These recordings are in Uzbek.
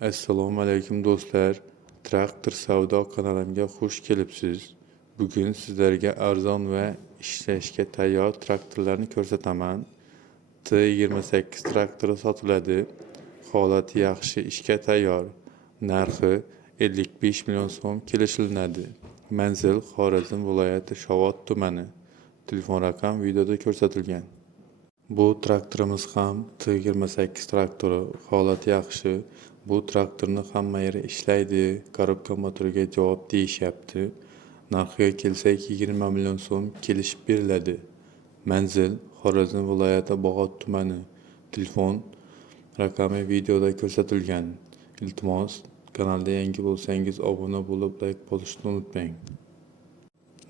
Assalomu alaykum do'stlar. Traktor savdo kanalimga xush kelibsiz. Bugun sizlarga arzon va ishlashga tayyor traktorlarni ko'rsataman. T28 traktori sotiladi. Holati yaxshi, ishga tayyor. Narxi 55 million so'm kelishiladi. Manzil Xorazm viloyati Shovot tumani. Telefon raqam videoda ko'rsatilgan. Bu traktorimiz ham T28 traktori, holati yaxshi. Bu traktorni hamma yeri ishlaydi, korobka motoriga javob deyishyapti. Narxiga kelsak 20 million so'm kelishib beriladi. Manzil Xorazm viloyati Bog'ot tumani. Telefon raqami videoda ko'rsatilgan. Iltimos, kanalda yangi bo'lsangiz obuna bo'lib, like bosishni unutmang.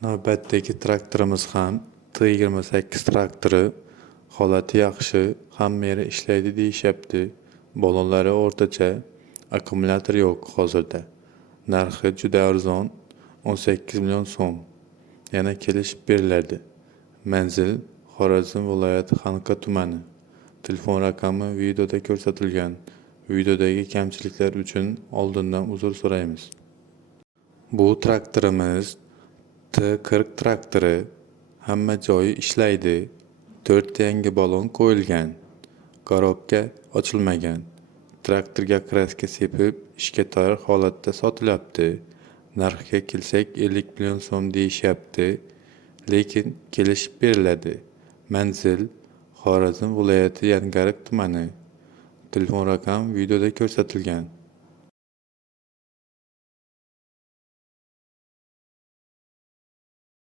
Navbatdagi traktorimiz ham T28 traktori. Holati yaxshi, hamma yeri ishlaydi deyishyapti. Balonlari o'rtacha, akkumulyator yo'q hozirda. Narxi juda arzon, 18 million so'm. Yana kelishib beriladi. Manzil Xorazm viloyati Xanqa tumani. Telefon raqami videoda ko'rsatilgan. Videodagi kamchiliklar uchun oldindan uzr so'raymiz. Bu traktorimiz T40 traktori. Hamma joyi ishlaydi. 4 yangi balon qo'yilgan. Korobka ochilmagan. Traktorga kraska sepib, ishga tayyor holatda sotilyapti. Narxiga kelsak 50 million so'm deyishyapti, lekin kelishib beriladi. Manzil Xorazm viloyati Yangarik tumani. Telefon raqam videoda ko'rsatilgan.